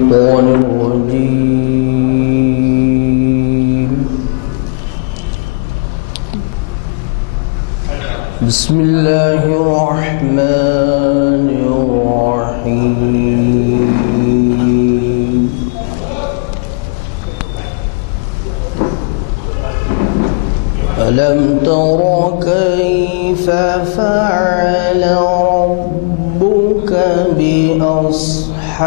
الشيطان الرجيم. بسم الله الرحمن الرحيم. ألم تر كيف فعل ربك بأصحاب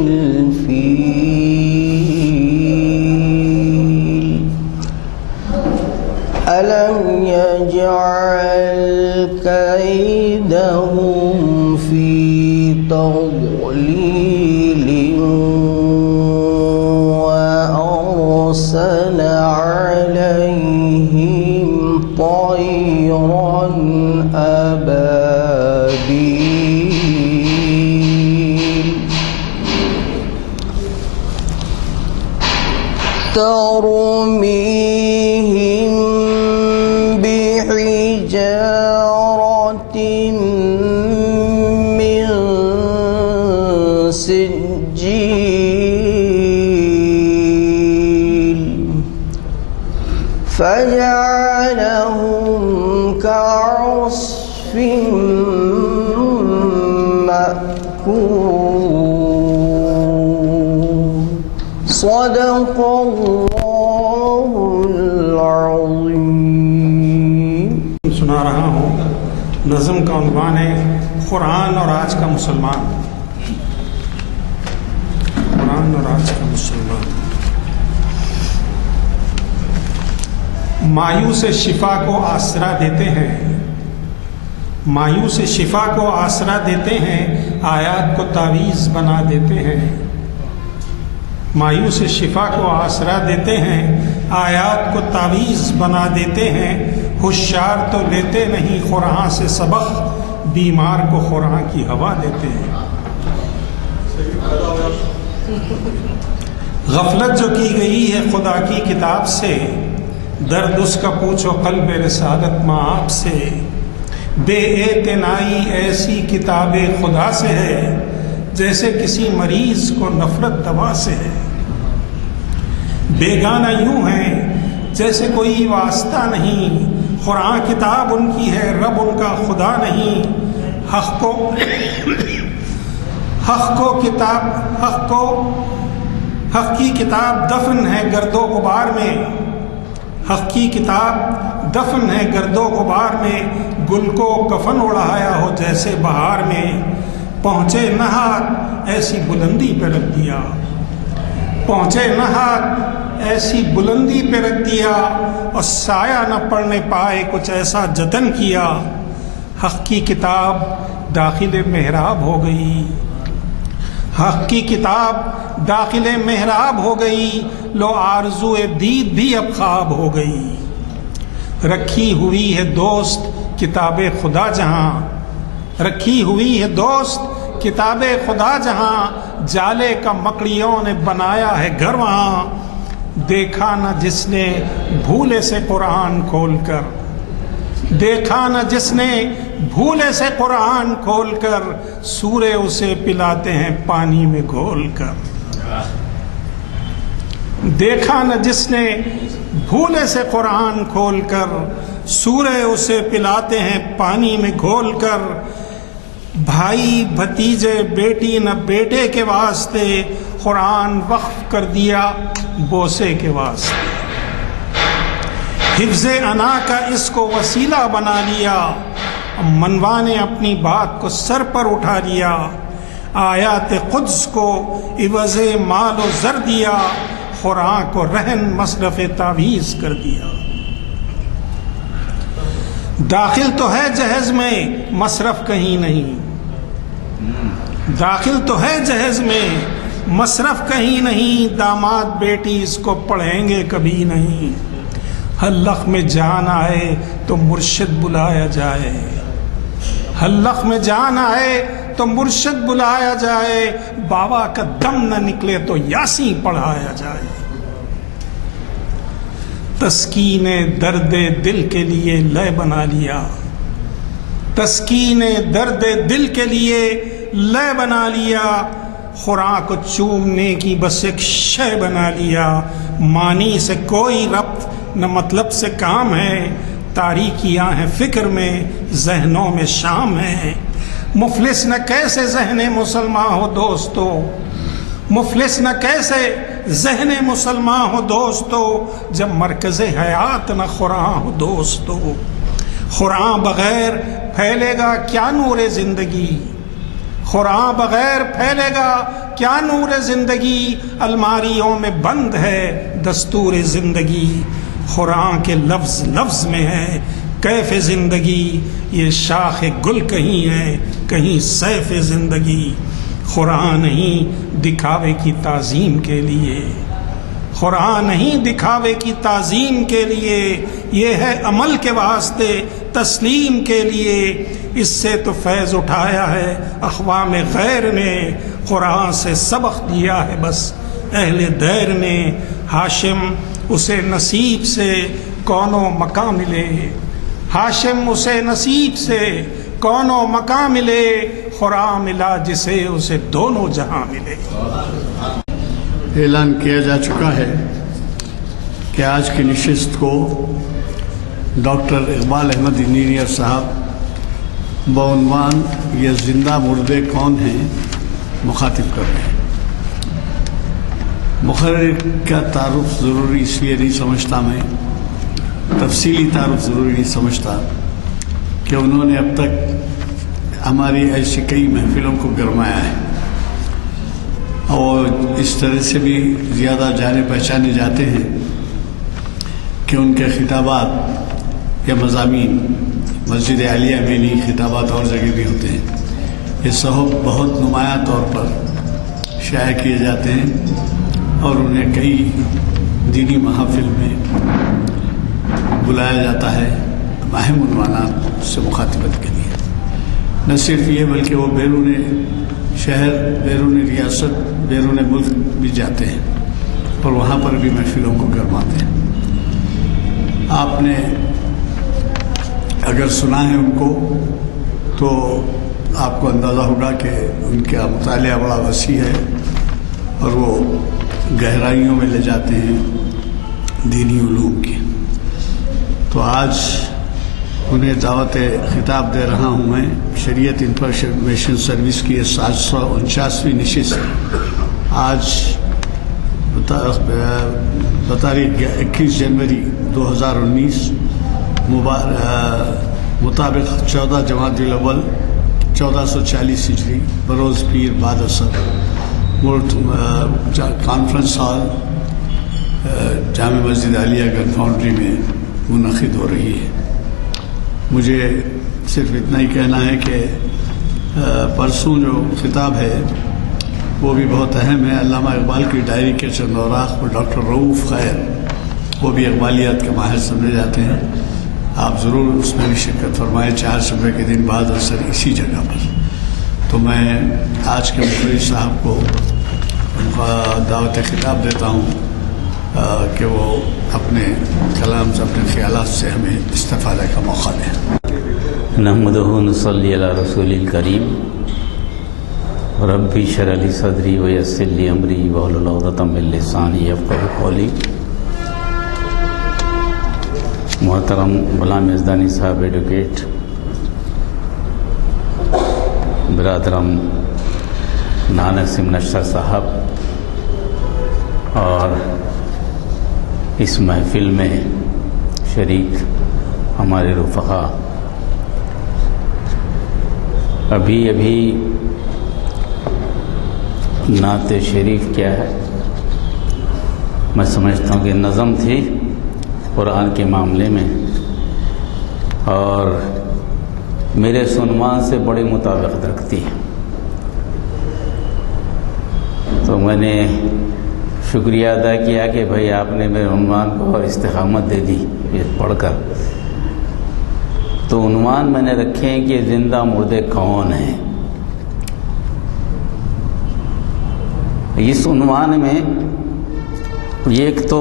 الفيل ألم يجعل كيدهم في تضليل وأرسل عليهم طيرا أبابيل ترميهم بحجارة من سجيل فجعلهم كعصف مأكول. صدق اللہ العظیم. سنا رہا ہوں. نظم کا عنوان ہے قرآن اور آج کا مسلمان. قرآن اور آج کا مسلمان. مایوس شفا کو آسرا دیتے ہیں، مایوس شفا کو آسرا دیتے ہیں، آیات کو تعویذ بنا دیتے ہیں. مایوس شفا کو آسرا دیتے ہیں، آیات کو تعویذ بنا دیتے ہیں. ہوشیار تو لیتے نہیں قرآن سے سبق، بیمار کو قرآن کی ہوا دیتے ہیں. غفلت جو کی گئی ہے خدا کی کتاب سے، درد اس کا پوچھو قلب رسالت ماں آپ سے. بے اعتنائی ایسی کتاب خدا سے ہے، جیسے کسی مریض کو نفرت دوا سے ہے. بیگانہ یوں ہیں جیسے کوئی واسطہ نہیں، قرآن کتاب ان کی ہے رب ان کا خدا نہیں. حق کی کتاب دفن ہے گرد و غبار میں، حق کی کتاب دفن ہے گرد و غبار میں. گل کو کفن اڑایا ہو جیسے بہار میں، پہنچے نہ ہاتھ ایسی بلندی پہ رکھ دیا، پہنچے نہ ہاتھ ایسی بلندی پہ رکھ دیا، اور سایہ نہ پڑنے پائے کچھ ایسا جتن کیا. حق کی کتاب داخل محراب ہو گئی، حق کی کتاب داخل محراب ہو گئی. لو آرزو دید بھی اب خواب ہو گئی. رکھی ہوئی ہے دوست کتاب خدا جہاں، رکھی ہوئی ہے دوست کتاب خدا جہاں. جالے کا مکڑیوں نے بنایا ہے گھر وہاں، دیکھا نہ جس نے بھولے سے قرآن کھول کر، دیکھا نہ جس نے بھولے سے قرآن کھول کر. سورے اسے پلاتے ہیں پانی میں گھول کر، دیکھا نہ جس نے بھولے سے قرآن کھول کر. سورے اسے پلاتے ہیں پانی میں گھول کر. بھائی بھتیجے بیٹی نہ بیٹے کے واسطے، قرآن وقف کر دیا بوسے کے واسطے. حفظ انا کا اس کو وسیلہ بنا لیا، منوا نے اپنی بات کو سر پر اٹھا لیا. آیات قدس کو عوض مال و زر دیا، قرآن کو رہن مصرف تعویذ کر دیا. داخل تو ہے جہیز میں مصرف کہیں نہیں، داخل تو ہے جہیز میں مصرف کہیں نہیں. داماد بیٹی اس کو پڑھیں گے کبھی نہیں. حلق میں جان آئے تو مرشد بلایا جائے، حلق میں جان آئے تو مرشد بلایا جائے. بابا کا دم نہ نکلے تو یاسین پڑھایا جائے. تسکین درد دل کے لیے لے بنا لیا، تسکین درد دل کے لیے لے بنا لیا. قرآن کو چومنے کی بس ایک شے بنا لیا، معنی سے کوئی ربط نہ مطلب سے کام ہے، تاریکیاں ہیں فکر میں ذہنوں میں شام ہے۔ مفلس نہ کیسے ذہن مسلمان ہو دوستو، مفلس نہ کیسے ذہن مسلمان ہو دوستو، جب مرکز حیات نہ قرآن ہو دوستو۔ قرآن بغیر پھیلے گا کیا نور زندگی، قرآن بغیر پھیلے گا کیا نور زندگی، الماریوں میں بند ہے دستور زندگی۔ قرآن کے لفظ لفظ میں ہے کیف زندگی، یہ شاخ گل کہیں ہے کہیں سیف زندگی۔ قرآن نہیں دکھاوے کی تعظیم کے لیے، قرآن نہیں دکھاوے کی تعظیم کے لیے، یہ ہے عمل کے واسطے تسلیم کے لیے۔ اس سے تو فیض اٹھایا ہے اقوام غیر نے، قرآن سے سبق دیا ہے بس اہل دیر نے۔ ہاشم اسے نصیب سے کون و مقام ملے، ہاشم اسے نصیب سے کون و مقام ملے، قرآن ملا جسے اسے دونوں جہاں ملے۔ اعلان کیا جا چکا ہے کہ آج کی نشست کو ڈاکٹر اقبال احمد انجینئر صاحب بعنوان یہ زندہ مردے کون ہیں مخاطب کر رہے ہیں۔ مقرر کا تعارف ضروری اس لیے نہیں سمجھتا میں، تفصیلی تعارف ضروری نہیں سمجھتا کہ انہوں نے اب تک ہماری ایسی کئی محفلوں کو گرمایا ہے اور اس طرح سے بھی زیادہ جانے پہچانے جاتے ہیں کہ ان کے خطابات یا مضامین مسجد عالیہ میں نہیں، خطابات اور جگہ بھی ہوتے ہیں، یہ سب بہت نمایاں طور پر شائع کیے جاتے ہیں اور انہیں کئی دینی محافل میں بلایا جاتا ہے اہم عنوانات سے مخاطبت کے لیے۔ نہ صرف یہ بلکہ وہ بیرون شہر، بیرون ریاست، بیرون ملک بھی جاتے ہیں اور وہاں پر بھی محفلوں کو گرماتے ہیں۔ آپ نے اگر سنا ہے ان کو تو آپ کو اندازہ ہوگا کہ ان کا مطالعہ بڑا وسیع ہے اور وہ گہرائیوں میں لے جاتے ہیں دینی علوم کی۔ تو آج انہیں دعوت خطاب دے رہا ہوں میں۔ شریعت انفارمیشن سروس کی 749ویں نشست آج بتاریخ 21 جنوری 2019 مطابق 14 جمادی الاول 1440 ہجری بروز پیر بعد اثر کانفرنس ہال جامع مسجد عالیہ گن فاؤنڈری میں منعقد ہو رہی ہے۔ مجھے صرف اتنا ہی کہنا ہے کہ پرسوں جو خطاب ہے وہ بھی بہت اہم ہے۔ علامہ اقبال کی ڈائری کے چند اوراق پر ڈاکٹر رؤوف خیر، وہ بھی اقبالیات کے ماہر سمجھے جاتے ہیں، آپ ضرور اس میں بھی شرکت فرمائیں 4 شنبے کے دن بعد اثر اسی جگہ پر۔ تو میں آج کے مفتی صاحب کو دعوت خطاب دیتا ہوں کہ وہ اپنے کلام سے، اپنے خیالات سے ہمیں استفادہ کا موقع دیں۔ نحمدہ نصلی علی رسول الکریم، ربی اشرح لی صدری ویسر لی امری واحلل عقدۃ من لسانی یفقہوا قولی۔ محترم غلام یزدانی صاحب ایڈوکیٹ، برادرم نانک سنگھ نشتر صاحب، اور اس محفل میں شریک ہمارے رفقا، ابھی نعت شریف کیا ہے، میں سمجھتا ہوں کہ نظم تھی قرآن کے معاملے میں اور میرے اس عنوان سے بڑی مطابقت رکھتی ہے، تو میں نے شکریہ ادا کیا کہ بھائی آپ نے میرے عنوان کو استقامت دے دی یہ پڑھ کر۔ تو عنوان میں نے رکھے ہیں کہ زندہ مردے کون ہیں۔ اس عنوان میں ایک تو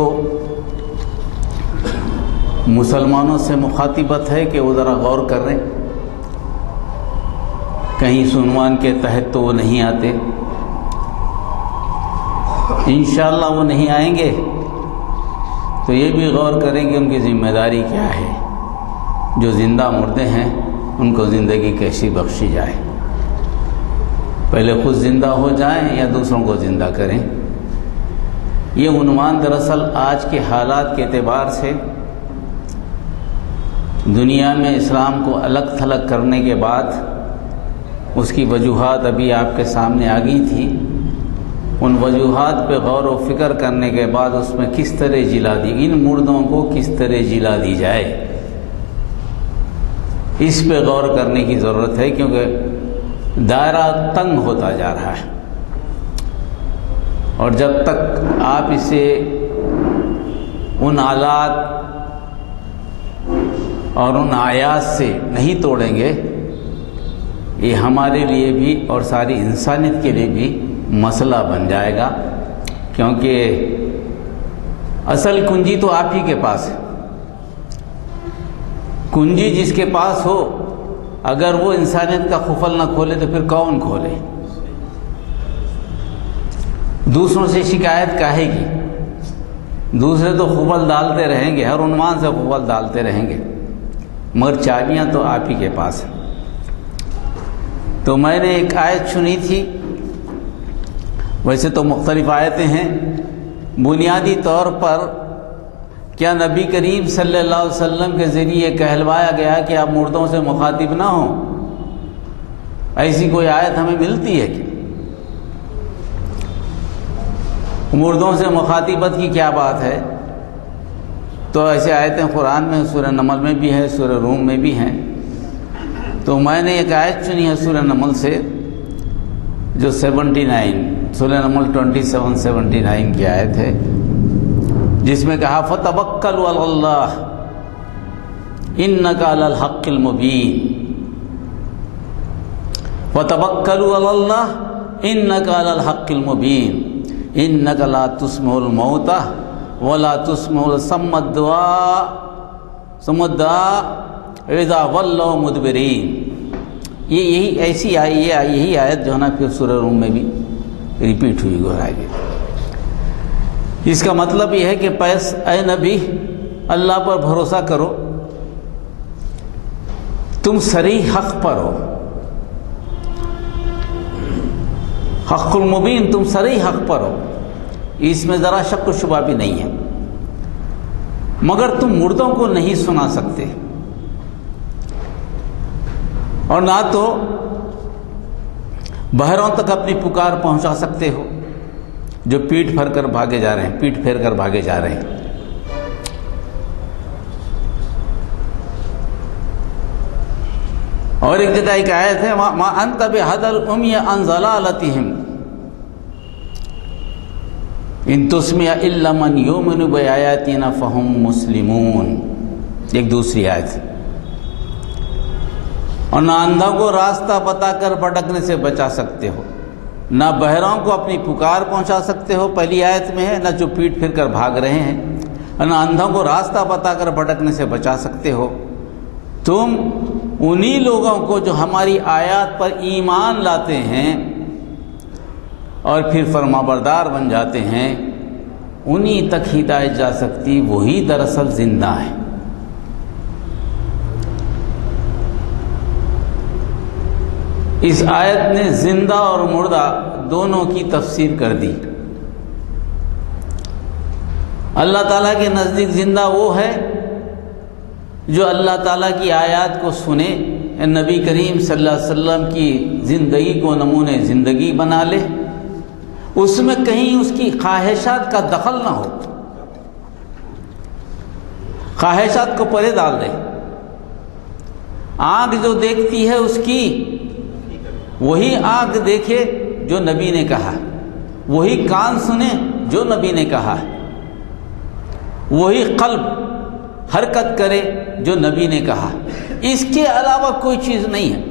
مسلمانوں سے مخاطبت ہے کہ وہ ذرا غور کر رہے ہیں، کہیں اس عنوان کے تحت تو وہ نہیں آتے، انشاءاللہ وہ نہیں آئیں گے تو یہ بھی غور کریں کہ ان کی ذمہ داری کیا ہے. جو زندہ مردے ہیں ان کو زندگی کیسی بخشی جائے. پہلے خود زندہ ہو جائیں یا دوسروں کو زندہ کریں. یہ عنوان دراصل آج کے حالات کے اعتبار سے دنیا میں اسلام کو الگ تھلگ کرنے کے بعد اس کی وجوہات ابھی آپ کے سامنے آ گئی تھی. ان وجوہات پہ غور و فکر کرنے کے بعد اس میں کس طرح جلا دی، ان مردوں کو کس طرح جلا دی جائے، اس پہ غور کرنے کی ضرورت ہے، کیونکہ دائرہ تنگ ہوتا جا رہا ہے. اور جب تک آپ اسے ان آلات اور ان آیات سے نہیں توڑیں گے، یہ ہمارے لیے بھی اور ساری انسانیت کے لیے بھی مسئلہ بن جائے گا. کیونکہ اصل کنجی تو آپ ہی کے پاس ہے. کنجی جس کے پاس ہو، اگر وہ انسانیت کا قفل نہ کھولے تو پھر کون کھولے؟ دوسروں سے شکایت کاہے کی؟ دوسرے تو قفل ڈالتے رہیں گے، ہر عنوان سے قفل ڈالتے رہیں گے، مگر چابیاں تو آپ ہی کے پاس ہیں. تو میں نے ایک آیت سنی تھی، ویسے تو مختلف آیتیں ہیں. بنیادی طور پر کیا نبی کریم صلی اللہ علیہ وسلم کے ذریعے کہلوایا گیا کہ آپ مردوں سے مخاطب نہ ہوں؟ ایسی کوئی آیت ہمیں ملتی ہے کہ مردوں سے مخاطبت کی کیا بات ہے؟ تو ایسے آیتیں قرآن میں سورہ نمل میں بھی ہے، سورہ روم میں بھی ہیں. تو میں نے ایک آیت چنی ہے سورہ نمل سے، جو 79 سورہ نمل 27-79 کی آیت ہے، جس میں کہا فَتَوَكَّلُوا عَلَى اللَّهِ إِنَّكَ عَلَى الْحَقِّ الْمُبِينِ. فَتَوَكَّلُوا عَلَى اللَّهِ إِنَّكَ عَلَى الْحَقِّ الْمُبِينِ إِنَّكَ لَا تُسْمِعُ الْمَوْتَى وَلَا تُسْمِعُ الصَّمَّ الدُّعَاءَ إِذَا وَلَّوْا مُدْبِرِينَ. یہی آیت جو ہے نا پھر سورہ روم میں بھی ریپیٹ ہوئی گہرائی گئی. اس کا مطلب یہ ہے کہ اے نبی اللہ پر بھروسہ کرو، تم صریح حق پر ہو، حق المبین، تم صریح حق پر ہو، اس میں ذرا شک و شبہ بھی نہیں ہے. مگر تم مردوں کو نہیں سنا سکتے اور نہ تو بہروں تک اپنی پکار پہنچا سکتے ہو جو پیٹ پھیر کر بھاگے جا رہے ہیں. اور ایک جگہ ایک آیت ہے ما انت بہدی العمی عن ضلالتہم ان تسمع الا من یؤمن بآیاتنا فہم مسلمون. ایک دوسری آیت. اور نہ اندھوں کو راستہ بتا کر بھٹکنے سے بچا سکتے ہو، نہ بہروں کو اپنی پکار پہنچا سکتے ہو، پہلی آیت میں ہے، نہ جو پیٹ پھر کر بھاگ رہے ہیں، نہ اندھوں کو راستہ بتا کر بھٹکنے سے بچا سکتے ہو. تم انہی لوگوں کو جو ہماری آیات پر ایمان لاتے ہیں اور پھر فرمانبردار بن جاتے ہیں، انہی تک ہدایت جا سکتی، وہی دراصل زندہ ہے. اس آیت نے زندہ اور مردہ دونوں کی تفسیر کر دی. اللہ تعالیٰ کے نزدیک زندہ وہ ہے جو اللہ تعالیٰ کی آیات کو سنے، نبی کریم صلی اللہ علیہ وسلم کی زندگی کو نمونہ زندگی بنا لے، اس میں کہیں اس کی خواہشات کا دخل نہ ہو، خواہشات کو پرے ڈال دے. آنکھ جو دیکھتی ہے اس کی وہی آنکھ دیکھے جو نبی نے کہا، وہی کان سنے جو نبی نے کہا، وہی قلب حرکت کرے جو نبی نے کہا. اس کے علاوہ کوئی چیز نہیں ہے.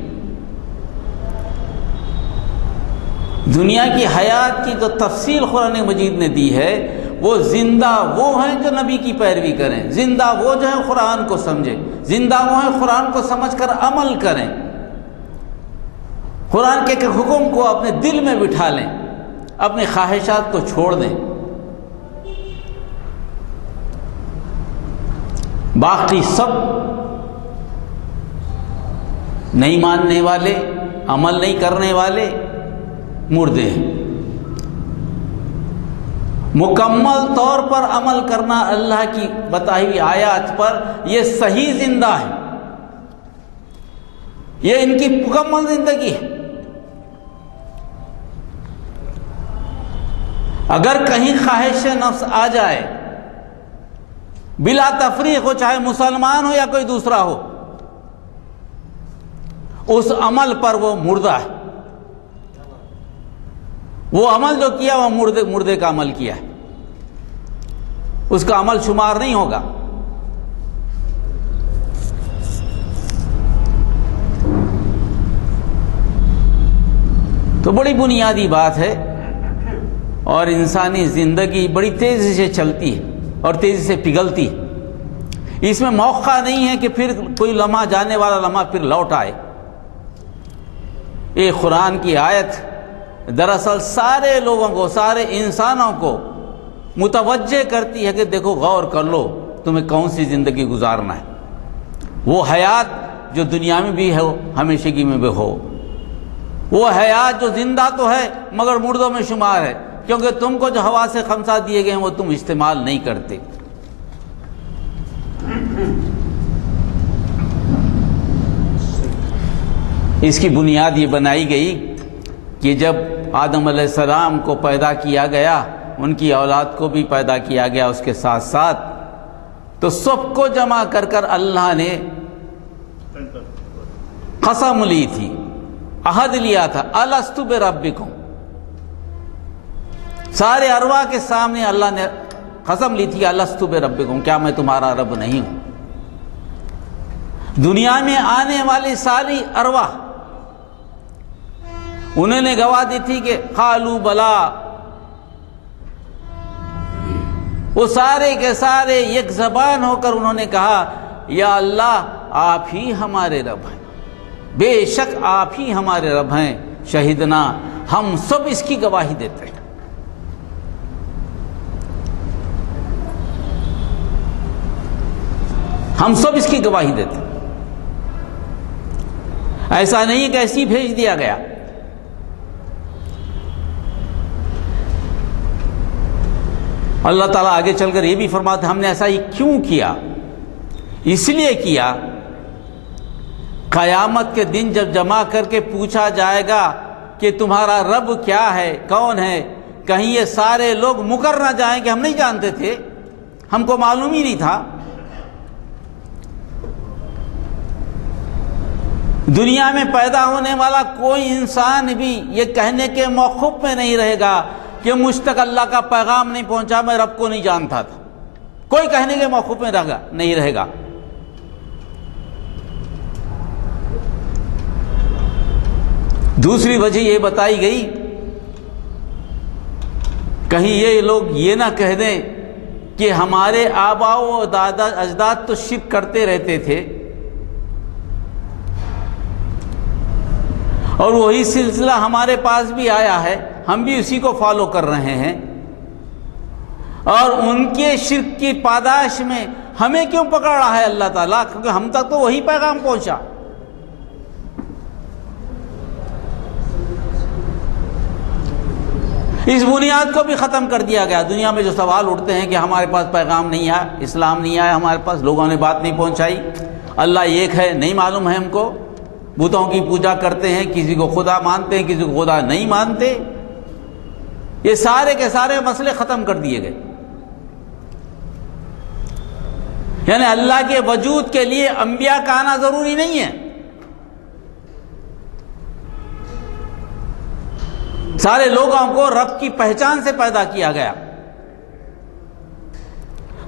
دنیا کی حیات کی جو تفصیل قرآن مجید نے دی ہے، وہ زندہ وہ ہیں جو نبی کی پیروی کریں، زندہ وہ جو ہیں قرآن کو سمجھیں، زندہ وہ ہیں قرآن کو سمجھ کر عمل کریں، قرآن کے حکم کو اپنے دل میں بٹھا لیں، اپنی خواہشات کو چھوڑ دیں. باقی سب نہیں ماننے والے، عمل نہیں کرنے والے مردے ہیں. مکمل طور پر عمل کرنا اللہ کی بتائی ہوئی آیات پر، یہ صحیح زندہ ہے، یہ ان کی مکمل زندگی ہے. اگر کہیں خواہش نفس آ جائے بلا تفریق ہو، چاہے مسلمان ہو یا کوئی دوسرا ہو، اس عمل پر وہ مردہ ہے. وہ عمل جو کیا وہ مردے کا عمل کیا ہے، اس کا عمل شمار نہیں ہوگا. تو بڑی بنیادی بات ہے، اور انسانی زندگی بڑی تیزی سے چلتی ہے اور تیزی سے پگھلتی ہے. اس میں موقع نہیں ہے کہ پھر کوئی لمحہ جانے والا لمحہ پھر لوٹ آئے. یہ قرآن کی آیت دراصل سارے لوگوں کو، سارے انسانوں کو متوجہ کرتی ہے کہ دیکھو، غور کر لو تمہیں کون سی زندگی گزارنا ہے. وہ حیات جو دنیا میں بھی ہو، ہمیشگی میں بھی ہو، وہ حیات جو زندہ تو ہے مگر مردوں میں شمار ہے، کیونکہ تم کو جو حواس خمسہ دیے گئے ہیں وہ تم استعمال نہیں کرتے. اس کی بنیاد یہ بنائی گئی کہ جب آدم علیہ السلام کو پیدا کیا گیا، ان کی اولاد کو بھی پیدا کیا گیا اس کے ساتھ ساتھ، تو سب کو جمع کر کر اللہ نے قسم لی تھی، عہد لیا تھا، الست بربکم. سارے ارواح کے سامنے اللہ نے قسم لی تھی، الست بربکم، کیا میں تمہارا رب نہیں ہوں. دنیا میں آنے والی ساری ارواح انہوں نے گواہ دی تھی کہ قالوا بلا. وہ سارے کے سارے یک زبان ہو کر انہوں نے کہا، یا اللہ آپ ہی ہمارے رب ہیں، بے شک آپ ہی ہمارے رب ہیں. شہیدنا، ہم سب اس کی گواہی دیتے ہیں. ہم سب اس کی گواہی دیتے ہیں. ایسا نہیں کہ ایسی بھیج دیا گیا. اللہ تعالیٰ آگے چل کر یہ بھی فرماتے ہم نے ایسا ہی کیوں کیا؟ اس لیے کیا، قیامت کے دن جب جمع کر کے پوچھا جائے گا کہ تمہارا رب کیا ہے، کون ہے، کہیں یہ سارے لوگ مکر نہ جائیں کہ ہم نہیں جانتے تھے، ہم کو معلوم ہی نہیں تھا. دنیا میں پیدا ہونے والا کوئی انسان بھی یہ کہنے کے موقف میں نہیں رہے گا کہ مجھ تک اللہ کا پیغام نہیں پہنچا، میں رب کو نہیں جانتا تھا. کوئی کہنے کے موقف میں نہیں رہے گا. دوسری وجہ یہ بتائی گئی، کہیں یہ لوگ یہ نہ کہہ دیں کہ ہمارے آباء و دادا اجداد تو شرک کرتے رہتے تھے اور وہی سلسلہ ہمارے پاس بھی آیا ہے، ہم بھی اسی کو فالو کر رہے ہیں، اور ان کے شرک کی پاداش میں ہمیں کیوں پکڑ رہا ہے اللہ تعالیٰ؟ کیونکہ ہم تک تو وہی پیغام پہنچا. اس بنیاد کو بھی ختم کر دیا گیا. دنیا میں جو سوال اٹھتے ہیں کہ ہمارے پاس پیغام نہیں آیا، اسلام نہیں آیا ہمارے پاس، لوگوں نے بات نہیں پہنچائی، اللہ ایک ہے نہیں معلوم ہے ہم کو، بتوں کی پوجا کرتے ہیں، کسی کو خدا مانتے ہیں، کسی کو خدا نہیں مانتے، یہ سارے کے سارے مسئلے ختم کر دیے گئے. یعنی اللہ کے وجود کے لیے انبیاء کا آنا ضروری نہیں ہے. سارے لوگوں کو رب کی پہچان سے پیدا کیا گیا.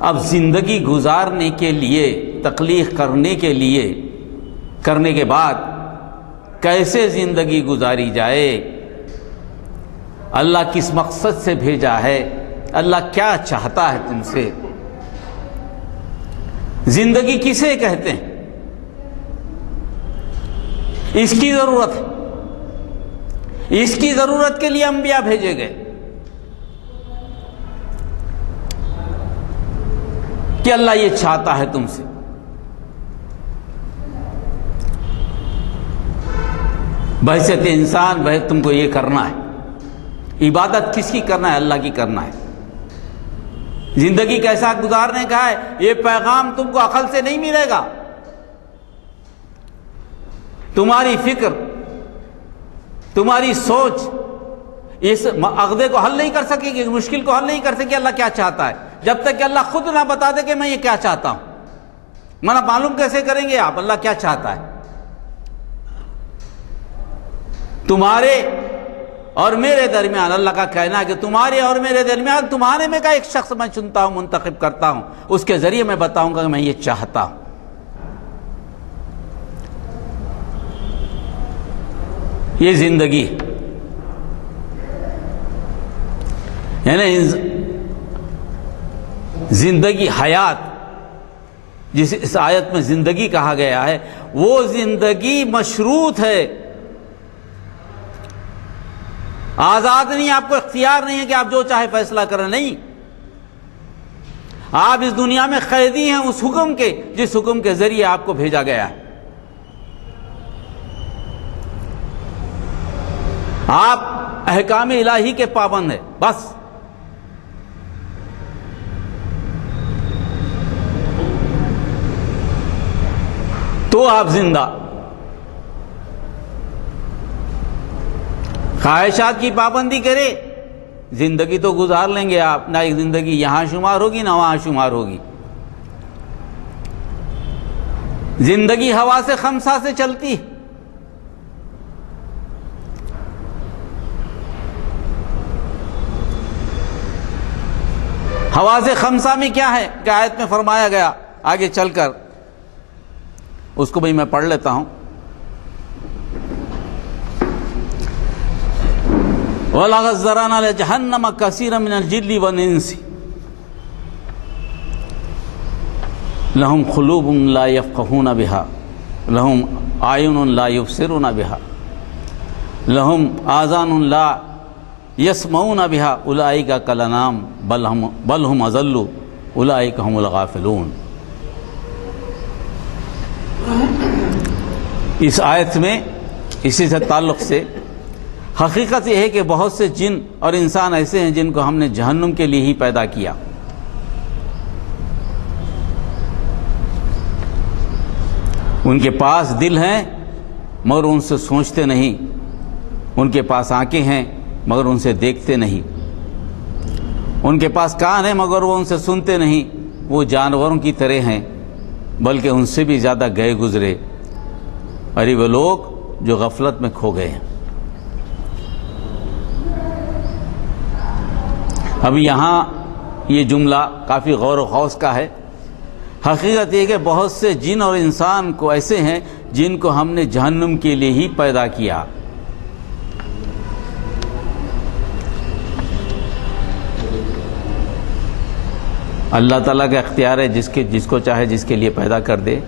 اب زندگی گزارنے کے لیے، تخلیق کرنے کے بعد کیسے زندگی گزاری جائے، اللہ کس مقصد سے بھیجا ہے، اللہ کیا چاہتا ہے تم سے، زندگی کسے کہتے ہیں، اس کی ضرورت ہے. اس کی ضرورت کے لیے انبیاء بھیجے گئے. کہ اللہ یہ چاہتا ہے تم سے. بحیثیت انسان بحیثیت تم کو یہ کرنا ہے. عبادت کس کی کرنا ہے؟ اللہ کی کرنا ہے. زندگی کیسا گزارنے کا ہے یہ پیغام تم کو عقل سے نہیں ملے گا. تمہاری فکر، تمہاری سوچ اس عقدے کو حل نہیں کر سکے گی، مشکل کو حل نہیں کر سکے. اللہ کیا چاہتا ہے جب تک کہ اللہ خود نہ بتا دے کہ میں یہ کیا چاہتا ہوں. مانا معلوم کیسے کریں گے آپ اللہ کیا چاہتا ہے؟ تمہارے اور میرے درمیان اللہ کا کہنا ہے کہ تمہارے اور میرے درمیان تمہارے میں کا ایک شخص میں چنتا ہوں، منتخب کرتا ہوں، اس کے ذریعے میں بتاؤں گا کہ میں یہ چاہتا ہوں. یہ زندگی یعنی زندگی، حیات جس اس آیت میں زندگی کہا گیا ہے وہ زندگی مشروط ہے، آزاد نہیں. آپ کو اختیار نہیں ہے کہ آپ جو چاہے فیصلہ کریں. نہیں، آپ اس دنیا میں قیدی ہیں اس حکم کے جس حکم کے ذریعے آپ کو بھیجا گیا ہے. آپ احکام الہی کے پابند ہیں بس. تو آپ زندہ. خواہشات کی پابندی کرے زندگی تو گزار لیں گے آپ، نہ ایک زندگی یہاں شمار ہوگی نہ وہاں شمار ہوگی. زندگی ہوا سے خمسہ سے چلتی. ہوا سے خمسہ میں کیا ہے کہ آیت میں فرمایا گیا آگے چل کر، اس کو بھی میں پڑھ لیتا ہوں. وَلَقَدْ ذَرَأْنَا لِجَهَنَّمَ كَثِيرًا مِنَ الْجِنِّ وَالْإِنسِ لَهُمْ قُلُوبٌ لَا يَفْقَهُونَ بِهَا لَهُمْ أَعْيُنٌ لَا يُبْصِرُونَ بِهَا لَهُمْ آذَانٌ لَا يَسْمَعُونَ بِهَا أُولَئِكَ كَالْأَنْعَامِ بَلْ هُمْ أَضَلُّ أُولَئِكَ هُمُ الْغَافِلُونَ. اس آیت میں اسی سے تعلق سے حقیقت یہ ہے کہ بہت سے جن اور انسان ایسے ہیں جن کو ہم نے جہنم کے لیے ہی پیدا کیا. ان کے پاس دل ہیں مگر ان سے سوچتے نہیں، ان کے پاس آنکھیں ہیں مگر ان سے دیکھتے نہیں، ان کے پاس کان ہیں مگر وہ ان سے سنتے نہیں. وہ جانوروں کی طرح ہیں بلکہ ان سے بھی زیادہ گئے گزرے. اور وہ لوگ جو غفلت میں کھو گئے ہیں. اب یہاں یہ جملہ کافی غور و خوض کا ہے. حقیقت یہ کہ بہت سے جن اور انسان کو ایسے ہیں جن کو ہم نے جہنم کے لیے ہی پیدا کیا. اللہ تعالیٰ کا اختیار ہے جس کو چاہے جس کے لیے پیدا کر دے.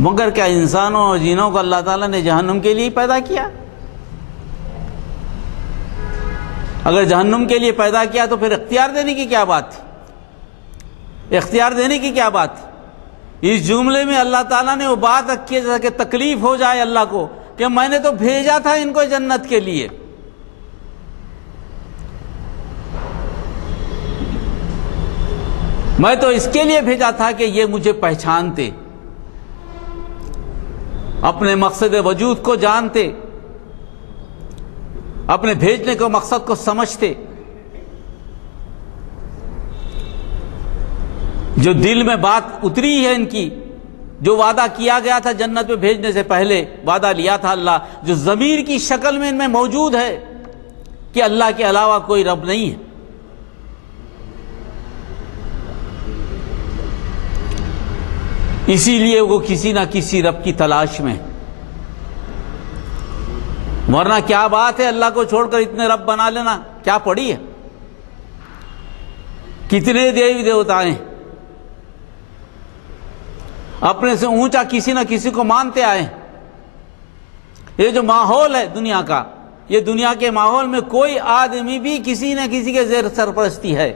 مگر کیا انسانوں اور جنوں کو اللہ تعالیٰ نے جہنم کے لیے پیدا کیا؟ اگر جہنم کے لیے پیدا کیا تو پھر اختیار دینے کی کیا بات تھی؟ اختیار دینے کی کیا بات تھی؟ اس جملے میں اللہ تعالیٰ نے وہ بات رکھی ہے جیسا کہ تکلیف ہو جائے اللہ کو کہ میں نے تو بھیجا تھا ان کو جنت کے لیے. میں تو اس کے لیے بھیجا تھا کہ یہ مجھے پہچانتے، اپنے مقصد وجود کو جانتے، اپنے بھیجنے کو مقصد کو سمجھتے. جو دل میں بات اتری ہے ان کی، جو وعدہ کیا گیا تھا جنت میں بھیجنے سے پہلے وعدہ لیا تھا اللہ، جو ضمیر کی شکل میں ان میں موجود ہے کہ اللہ کے علاوہ کوئی رب نہیں ہے. اسی لیے وہ کسی نہ کسی رب کی تلاش میں. ورنہ کیا بات ہے اللہ کو چھوڑ کر اتنے رب بنا لینا، کیا پڑی ہے؟ کتنے دیوی دیوتا ہیں اپنے سے اونچا کسی نہ کسی کو مانتے آئے. یہ جو ماحول ہے دنیا کا، یہ دنیا کے ماحول میں کوئی آدمی بھی کسی نہ کسی کے زیر سرپرستی ہے.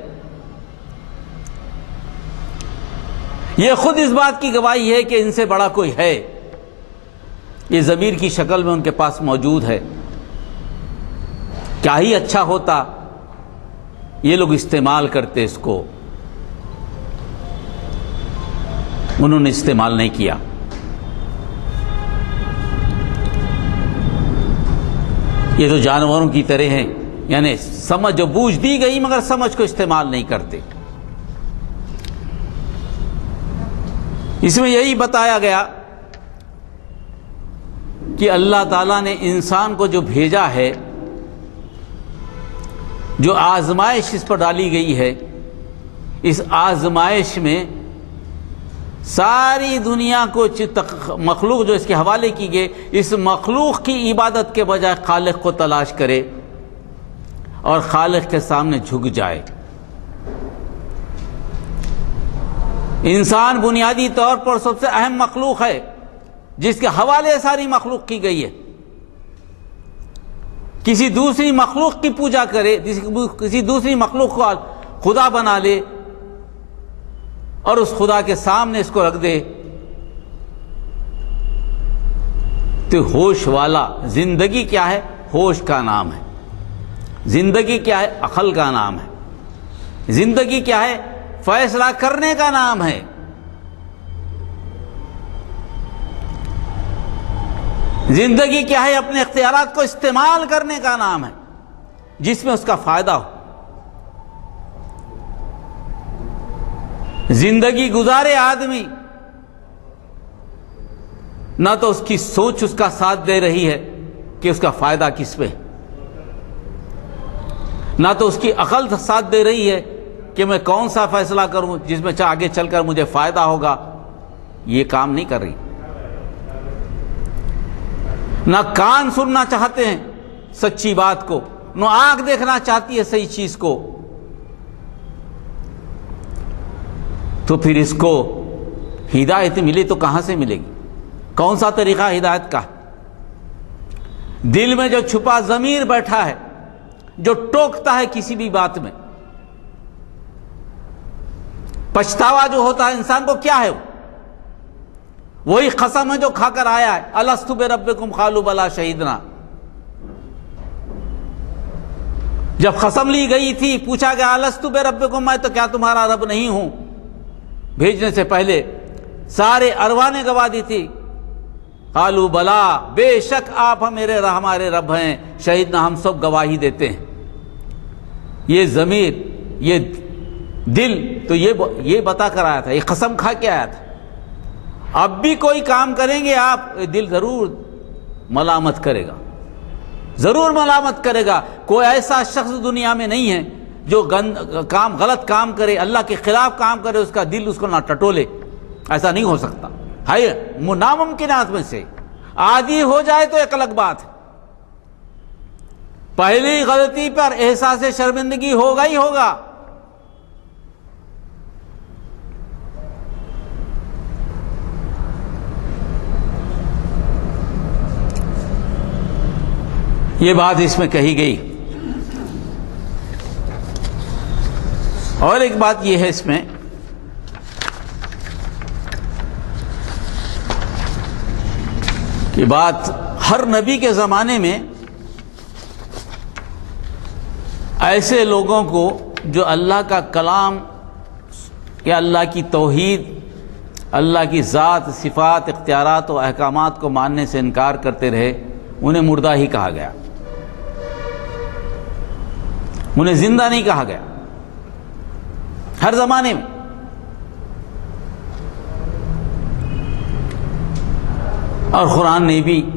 یہ خود اس بات کی گواہی ہے کہ ان سے بڑا کوئی ہے، یہ ضمیر کی شکل میں ان کے پاس موجود ہے۔ کیا ہی اچھا ہوتا یہ لوگ استعمال کرتے اس کو، انہوں نے استعمال نہیں کیا۔ یہ تو جانوروں کی طرح ہیں، یعنی سمجھ جو بوجھ دی گئی مگر سمجھ کو استعمال نہیں کرتے۔ اس میں یہی بتایا گیا کہ اللہ تعالیٰ نے انسان کو جو بھیجا ہے، جو آزمائش اس پر ڈالی گئی ہے، اس آزمائش میں ساری دنیا کو مخلوق جو اس کے حوالے کی گئی، اس مخلوق کی عبادت کے بجائے خالق کو تلاش کرے اور خالق کے سامنے جھک جائے۔ انسان بنیادی طور پر سب سے اہم مخلوق ہے جس کے حوالے ساری مخلوق کی گئی ہے۔ کسی دوسری مخلوق کی پوجا کرے، کسی دوسری مخلوق کو خدا بنا لے اور اس خدا کے سامنے اس کو رکھ دے تو ہوش والا زندگی کیا ہے؟ ہوش کا نام ہے۔ زندگی کیا ہے؟ عقل کا نام ہے۔ زندگی کیا ہے؟ فیصلہ کرنے کا نام ہے۔ زندگی کیا ہے؟ اپنے اختیارات کو استعمال کرنے کا نام ہے جس میں اس کا فائدہ ہو۔ زندگی گزارے آدمی، نہ تو اس کی سوچ اس کا ساتھ دے رہی ہے کہ اس کا فائدہ کس پہ، نہ تو اس کی عقل ساتھ دے رہی ہے کہ میں کون سا فیصلہ کروں جس میں آگے چل کر مجھے فائدہ ہوگا۔ یہ کام نہیں کر رہی۔ نہ کان سننا چاہتے ہیں سچی بات کو، نہ آنکھ دیکھنا چاہتی ہے صحیح چیز کو۔ تو پھر اس کو ہدایت ملے تو کہاں سے ملے گی؟ کون سا طریقہ ہدایت کا؟ دل میں جو چھپا ضمیر بیٹھا ہے، جو ٹوکتا ہے کسی بھی بات میں، پچھتاوا جو ہوتا ہے انسان کو، کیا ہے وہی قسم ہے جو کھا کر آیا ہے، الستُ بربکم قالوا بلی شہدنا۔ جب قسم لی گئی تھی، پوچھا گیا الستُ بربکم، میں تو کیا تمہارا رب نہیں ہوں؟ بھیجنے سے پہلے سارے ارواح نے گواہ دی تھی، قالوا بلا، بے شک آپ ہمارے رب ہیں، شہیدنا، ہم سب گواہی دیتے ہیں۔ یہ ضمیر، یہ دل تو یہ بتا کر آیا تھا، یہ قسم کھا کے آیا تھا۔ اب بھی کوئی کام کریں گے آپ، دل ضرور ملامت کرے گا، ضرور ملامت کرے گا۔ کوئی ایسا شخص دنیا میں نہیں ہے جو غلط کام کرے، اللہ کے خلاف کام کرے، اس کا دل اس کو نہ ٹٹولے، ایسا نہیں ہو سکتا ہے، ناممکنات میں سے۔ عادی ہو جائے تو ایک الگ بات ہے، پہلی غلطی پر احساس شرمندگی ہوگا ہی ہوگا۔ یہ بات اس میں کہی گئی۔ اور ایک بات یہ ہے اس میں کہ بات ہر نبی کے زمانے میں ایسے لوگوں کو جو اللہ کا کلام یا اللہ کی توحید، اللہ کی ذات، صفات، اختیارات و احکامات کو ماننے سے انکار کرتے رہے، انہیں مردہ ہی کہا گیا، انہیں زندہ نہیں کہا گیا ہر زمانے میں۔ اور قرآن نے بھی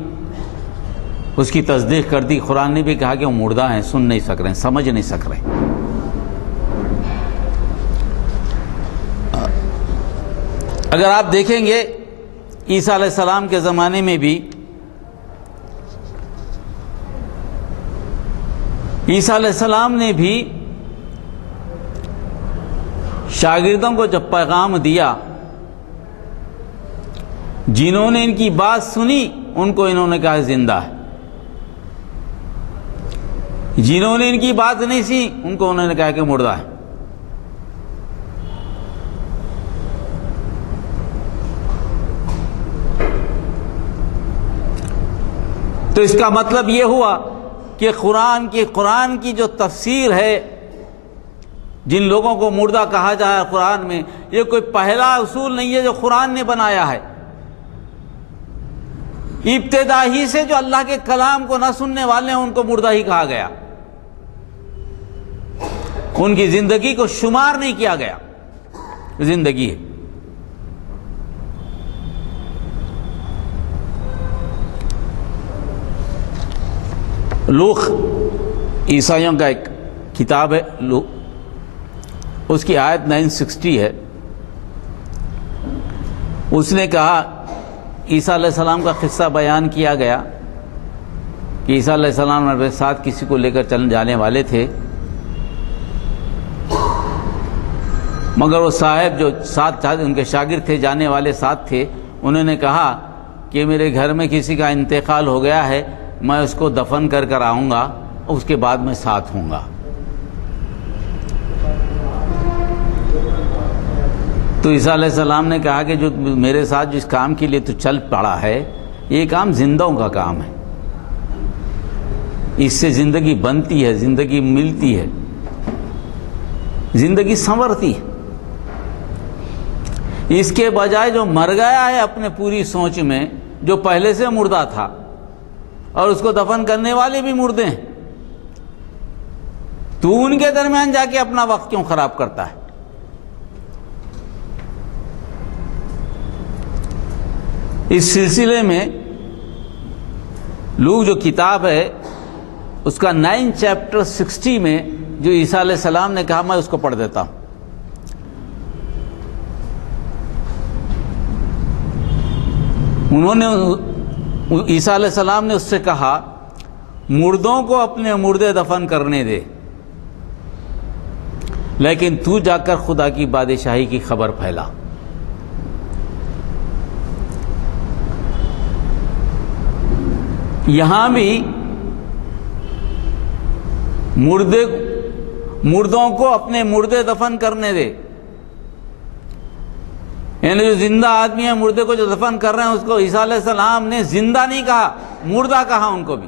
اس کی تصدیق کر دی، قرآن نے بھی کہا کہ وہ مردہ ہیں، سن نہیں سک رہے ہیں، سمجھ نہیں سک رہے ہیں۔ اگر آپ دیکھیں گے عیسیٰ علیہ السلام کے زمانے میں بھی عیسیٰ علیہ السلام نے بھی شاگردوں کو جب پیغام دیا، جنہوں نے ان کی بات سنی ان کو انہوں نے کہا زندہ ہے، جنہوں نے ان کی بات نہیں سنی ان کو انہوں نے کہا کہ مردہ ہے۔ تو اس کا مطلب یہ ہوا کہ قرآن کی جو تفسیر ہے، جن لوگوں کو مردہ کہا جائے قرآن میں، یہ کوئی پہلا اصول نہیں ہے جو قرآن نے بنایا ہے۔ ابتدا ہی سے جو اللہ کے کلام کو نہ سننے والے ہیں ان کو مردہ ہی کہا گیا، ان کی زندگی کو شمار نہیں کیا گیا، زندگی ہے۔ لوق عیسائیوں کا ایک کتاب ہے، اس کی آیت 960 ہے۔ اس نے کہا، عیسیٰ علیہ السلام کا قصہ بیان کیا گیا کہ عیسیٰ علیہ السلام اپنے ساتھ کسی کو لے کر چل جانے والے تھے، مگر وہ صاحب جو ساتھ ان کے شاگرد تھے، جانے والے ساتھ تھے، انہوں نے کہا کہ میرے گھر میں کسی کا انتقال ہو گیا ہے، میں اس کو دفن کر آؤں گا، اس کے بعد میں ساتھ ہوں گا۔ تو عیسیٰ علیہ السلام نے کہا کہ جو میرے ساتھ جس کام کے لیے تو چل پڑا ہے، یہ کام زندوں کا کام ہے، اس سے زندگی بنتی ہے، زندگی ملتی ہے، زندگی سنورتی ہے۔ اس کے بجائے جو مر گیا ہے اپنے پوری سوچ میں، جو پہلے سے مردہ تھا اور اس کو دفن کرنے والے بھی مردے ہیں، تو ان کے درمیان جا کے اپنا وقت کیوں خراب کرتا ہے؟ اس سلسلے میں لوگ جو کتاب ہے اس کا 9 چیپٹر 60 میں جو عیسیٰ علیہ السلام نے کہا، میں اس کو پڑھ دیتا ہوں۔ انہوں نے عیسیٰ علیہ السلام نے اس سے کہا، مردوں کو اپنے مردے دفن کرنے دے، لیکن تو جا کر خدا کی بادشاہی کی خبر پھیلا۔ یہاں بھی مردوں کو اپنے مردے دفن کرنے دے، یعنی جو زندہ آدمی ہے مردے کو جو دفن کر رہے ہیں اس کو عیسیٰ علیہ السلام نے زندہ نہیں کہا، مردہ کہا ان کو بھی۔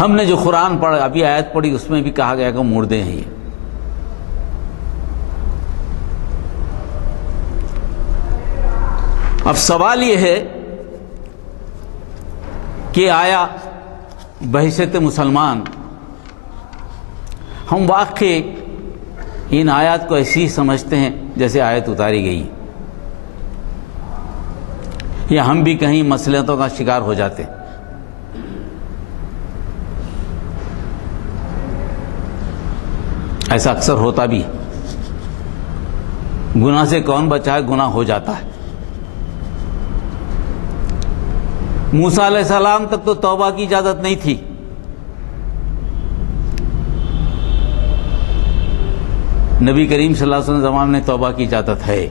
ہم نے جو قرآن پڑھا، ابھی آیت پڑھی، اس میں بھی کہا گیا کہ مردے ہیں یہ۔ اب سوال یہ ہے کہ آیا بحیثیت مسلمان ہم واقعی ان آیات کو ایسی سمجھتے ہیں جیسے آیت اتاری گئی، یا ہم بھی کہیں مصلحتوں کا شکار ہو جاتے ہیں؟ ایسا اکثر ہوتا بھی ہے۔ گناہ سے کون بچا ہے؟ گناہ ہو جاتا ہے۔ موسیٰ علیہ السلام تک تو توبہ کی اجازت نہیں تھی، نبی کریم صلی اللہ علیہ وسلم زمان میں توبہ کی اجازت ہے،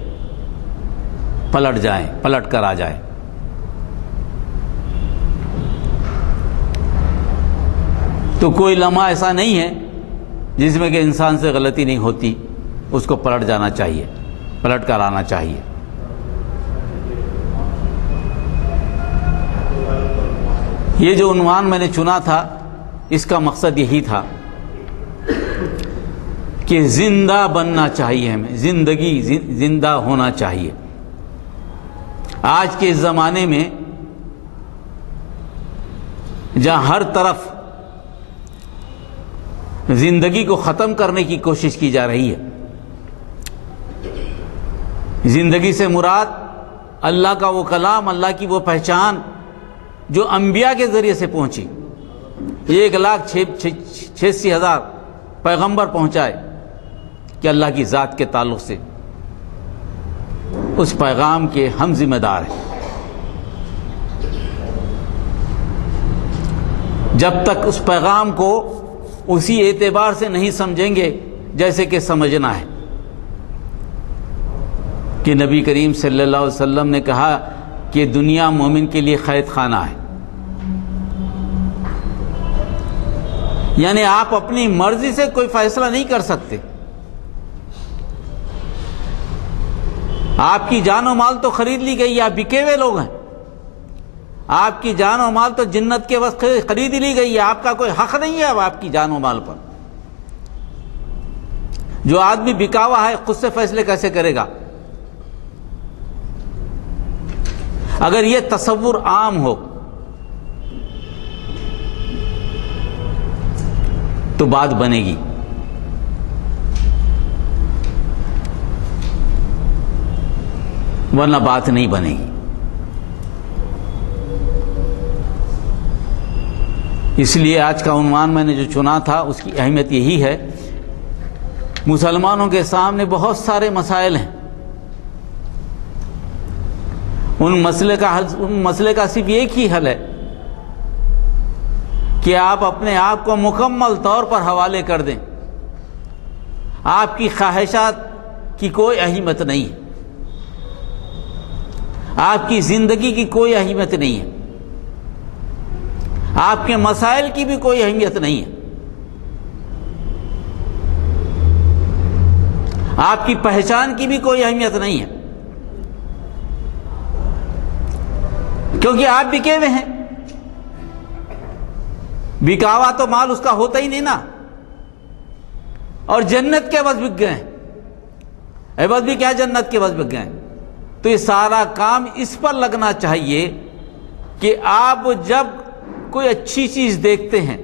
پلٹ جائیں، پلٹ کر آ جائیں۔ تو کوئی لمحہ ایسا نہیں ہے جس میں کہ انسان سے غلطی نہیں ہوتی، اس کو پلٹ جانا چاہیے، پلٹ کر آنا چاہیے۔ یہ جو عنوان میں نے چنا تھا، اس کا مقصد یہی تھا کہ زندہ بننا چاہیے، ہمیں زندگی زندہ ہونا چاہیے۔ آج کے زمانے میں جہاں ہر طرف زندگی کو ختم کرنے کی کوشش کی جا رہی ہے، زندگی سے مراد اللہ کا وہ کلام، اللہ کی وہ پہچان جو انبیاء کے ذریعے سے پہنچی، 1,86,000 پیغمبر پہنچائے کہ اللہ کی ذات کے تعلق سے، اس پیغام کے ہم ذمہ دار ہیں۔ جب تک اس پیغام کو اسی اعتبار سے نہیں سمجھیں گے جیسے کہ سمجھنا ہے کہ نبی کریم صلی اللہ علیہ وسلم نے کہا کہ دنیا مومن کے لیے قید خانہ ہے، یعنی آپ اپنی مرضی سے کوئی فیصلہ نہیں کر سکتے، آپ کی جان و مال تو خرید لی گئی، آپ بکے ہوئے لوگ ہیں. آپ کی جان و مال تو جنت کے وقت خرید لی گئی ہے، آپ کا کوئی حق نہیں ہے اب آپ کی جان و مال پر. جو آدمی بکا ہوا ہے خود سے فیصلے کیسے کرے گا؟ اگر یہ تصور عام ہو تو بات بنے گی. ورنہ بات نہیں بنے گی. اس لیے آج کا عنوان میں نے جو چنا تھا اس کی اہمیت یہی ہے. مسلمانوں کے سامنے بہت سارے مسائل ہیں. ان مسئلے کا صرف ایک ہی حل ہے کہ آپ اپنے آپ کو مکمل طور پر حوالے کر دیں. آپ کی خواہشات کی کوئی اہمیت نہیں ہے، آپ کی زندگی کی کوئی اہمیت نہیں ہے، آپ کے مسائل کی بھی کوئی اہمیت نہیں ہے، آپ کی پہچان کی بھی کوئی اہمیت نہیں ہے، کیونکہ آپ بکے ہوئے ہیں. بکاوا تو مال اس کا ہوتا ہی نہیں نا. اور جنت کے عوض بک گئے ہیں. عوض بھی کیا، جنت کے عوض بک گئے ہیں. تو یہ سارا کام اس پر لگنا چاہیے کہ آپ جب کوئی اچھی چیز دیکھتے ہیں،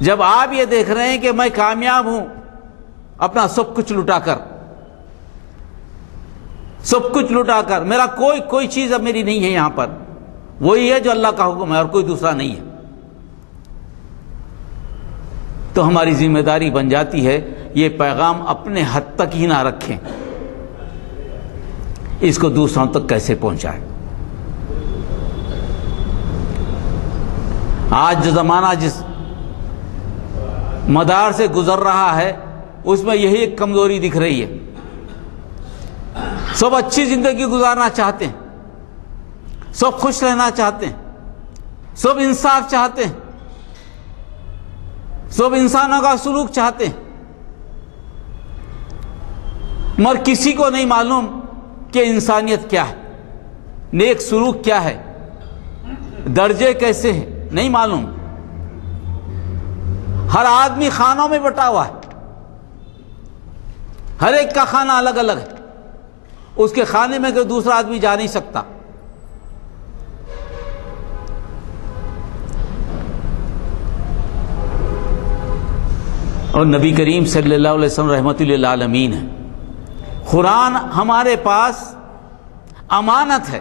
جب آپ یہ دیکھ رہے ہیں کہ میں کامیاب ہوں اپنا سب کچھ لٹا کر، میرا کوئی چیز اب میری نہیں ہے یہاں پر، وہی ہے جو اللہ کا حکم ہے اور کوئی دوسرا نہیں ہے، تو ہماری ذمہ داری بن جاتی ہے یہ پیغام اپنے حد تک ہی نہ رکھیں، اس کو دوسروں تک کیسے پہنچائیں. آج جو زمانہ جس مدار سے گزر رہا ہے اس میں یہی ایک کمزوری دکھ رہی ہے. سب اچھی زندگی گزارنا چاہتے ہیں، سب خوش رہنا چاہتے ہیں، سب انصاف چاہتے ہیں، سب انسانوں کا سلوک چاہتے ہیں، مگر کسی کو نہیں معلوم کہ انسانیت کیا ہے، نیک سلوک کیا ہے، درجے کیسے ہیں، نہیں معلوم. ہر آدمی خانوں میں بٹا ہوا ہے، ہر ایک کا خانہ الگ الگ ہے، اس کے خانے میں کوئی دوسرا آدمی جا نہیں سکتا. اور نبی کریم صلی اللہ علیہ وسلم رحمت للعالمین ہے. قرآن ہمارے پاس امانت ہے،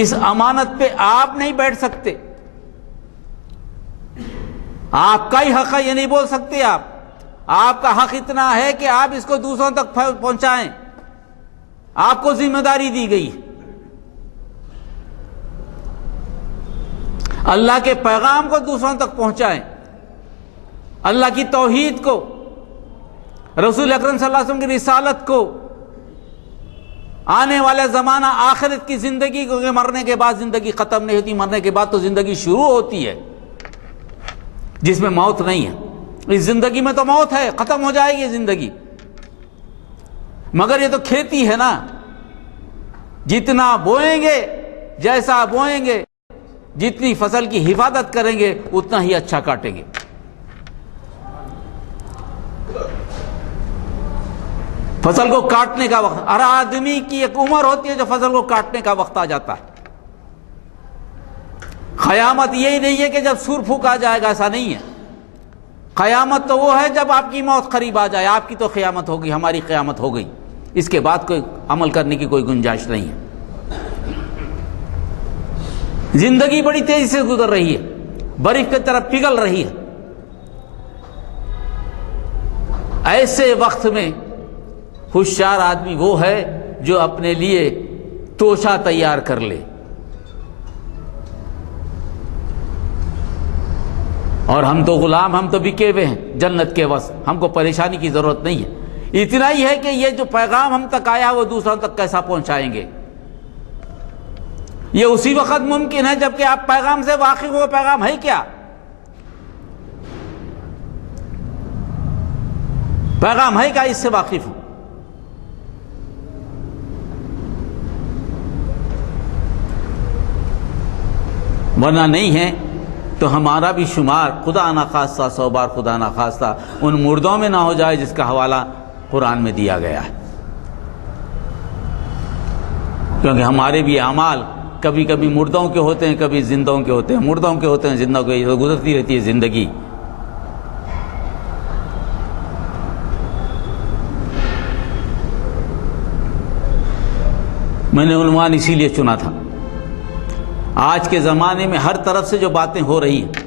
اس امانت پہ آپ نہیں بیٹھ سکتے، آپ کا ہی حق ہے، یہ نہیں بول سکتے آپ کا حق اتنا ہے کہ آپ اس کو دوسروں تک پہنچائیں. آپ کو ذمہ داری دی گئی، اللہ کے پیغام کو دوسروں تک پہنچائیں، اللہ کی توحید کو، رسول اکرم صلی اللہ علیہ وسلم کی رسالت کو، آنے والا زمانہ آخرت کی زندگی کو، کہ مرنے کے بعد زندگی ختم نہیں ہوتی، مرنے کے بعد تو زندگی شروع ہوتی ہے جس میں موت نہیں ہے. اس زندگی میں تو موت ہے، ختم ہو جائے گی زندگی، مگر یہ تو کھیتی ہے نا، جتنا بوئیں گے، جیسا بوئیں گے، جتنی فصل کی حفاظت کریں گے اتنا ہی اچھا کاٹیں گے. فصل کو کاٹنے کا وقت، ہر آدمی کی ایک عمر ہوتی ہے جو فصل کو کاٹنے کا وقت آ جاتا ہے. قیامت یہی نہیں ہے کہ جب سور پھونکا جائے گا، ایسا نہیں ہے. قیامت تو وہ ہے جب آپ کی موت قریب آ جائے. آپ کی تو قیامت ہوگی، ہماری قیامت ہو گئی، اس کے بعد کوئی عمل کرنے کی کوئی گنجائش نہیں ہے. زندگی بڑی تیزی سے گزر رہی ہے، برف کی طرف پگھل رہی ہے. ایسے وقت میں ہوشیار آدمی وہ ہے جو اپنے لیے توشہ تیار کر لے. اور ہم تو غلام، ہم تو بکے ہوئے ہیں جنت کے واسطے، ہم کو پریشانی کی ضرورت نہیں ہے. اتنا ہی ہے کہ یہ جو پیغام ہم تک آیا وہ دوسروں تک کیسا پہنچائیں گے. یہ اسی وقت ممکن ہے جبکہ آپ پیغام سے واقف ہو. پیغام ہے کیا؟ پیغام ہے کیا اس سے واقف ہوں. ورنہ نہیں ہے تو ہمارا بھی شمار خدا نخواستہ 100 بار خدا نخواستہ ان مردوں میں نہ ہو جائے جس کا حوالہ قرآن میں دیا گیا ہے. کیونکہ ہمارے بھی اعمال کبھی کبھی مردوں کے ہوتے ہیں، کبھی زندوں کے ہوتے ہیں، مردوں کے ہوتے ہیں، زندوں کے، گزرتی رہتی ہے زندگی. میں نے عنوان اسی لیے چنا تھا. آج کے زمانے میں ہر طرف سے جو باتیں ہو رہی ہیں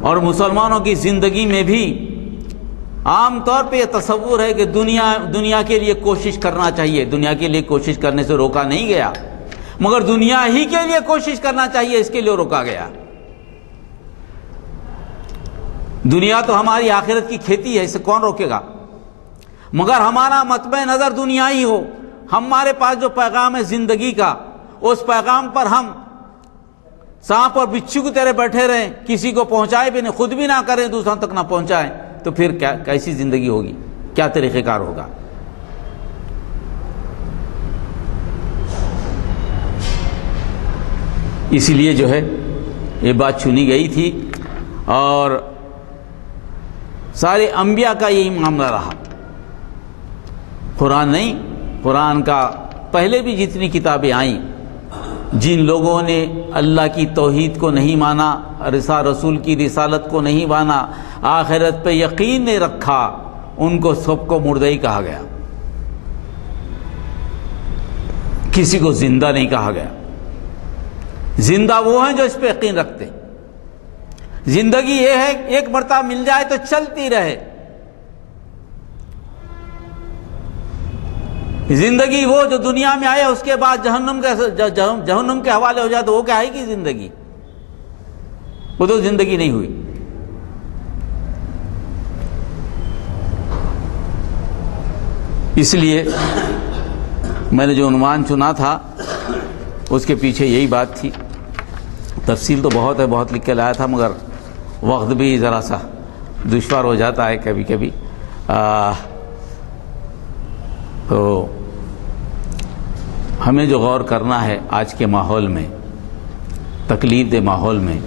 اور مسلمانوں کی زندگی میں بھی عام طور پہ یہ تصور ہے کہ دنیا کے لیے کوشش کرنا چاہیے. دنیا کے لیے کوشش کرنے سے روکا نہیں گیا، مگر دنیا ہی کے لیے کوشش کرنا چاہیے اس کے لیے روکا گیا. دنیا تو ہماری آخرت کی کھیتی ہے، اسے کون روکے گا؟ مگر ہمارا مطمع نظر دنیا ہی ہو. ہمارے پاس جو پیغام ہے زندگی کا، اس پیغام پر ہم سانپ اور بچھو کی طرح بیٹھے رہیں، کسی کو پہنچائے بھی نہیں، خود بھی نہ کریں، دوسروں تک نہ پہنچائیں، تو پھر کیسی زندگی ہوگی؟ کیا طریقہ کار ہوگا؟ اسی لیے جو ہے یہ بات چنی گئی تھی اور سارے انبیاء کا یہی معاملہ رہا. قرآن نہیں، قرآن کا پہلے بھی جتنی کتابیں آئیں، جن لوگوں نے اللہ کی توحید کو نہیں مانا، رسول کی رسالت کو نہیں مانا، آخرت پہ یقین نہیں رکھا، ان کو سب کو مردہ ہی کہا گیا، کسی کو زندہ نہیں کہا گیا. زندہ وہ ہیں جو اس پہ یقین رکھتے. زندگی یہ ہے ایک مرتبہ مل جائے تو چلتی رہے. زندگی وہ جو دنیا میں آئے اس کے بعد جہنم کے حوالے ہو جائے تو وہ کیا ہے کہ زندگی؟ وہ تو زندگی نہیں ہوئی. اس لیے میں نے جو عنوان چنا تھا اس کے پیچھے یہی بات تھی. تفصیل تو بہت ہے، بہت لکھ کے لایا تھا، مگر وقت بھی ذرا سا دشوار ہو جاتا ہے کبھی کبھی. تو ہمیں جو غور کرنا ہے آج کے ماحول میں، تکلیف دہ ماحول میں،